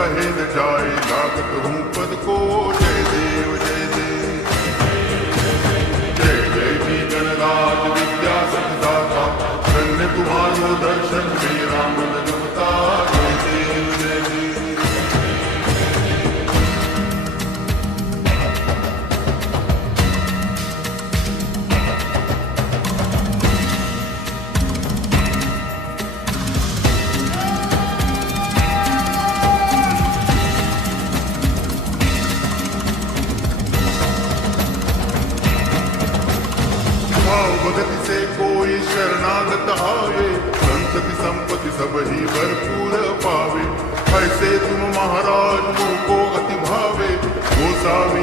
कहे न जाए, लागत हूँ पद को। जय देव जय देव, जय जय जी गणराज विद्या सतदाता, धन्य तुम्हारो दर्शन मेरा मन रमता। जय देव जय देव। भगति से कोई शरणागत आवे, संतति संपत्ति सब ही भरपूर पावे। ऐसे तुम महाराज मुझको अति भावे, गोसावी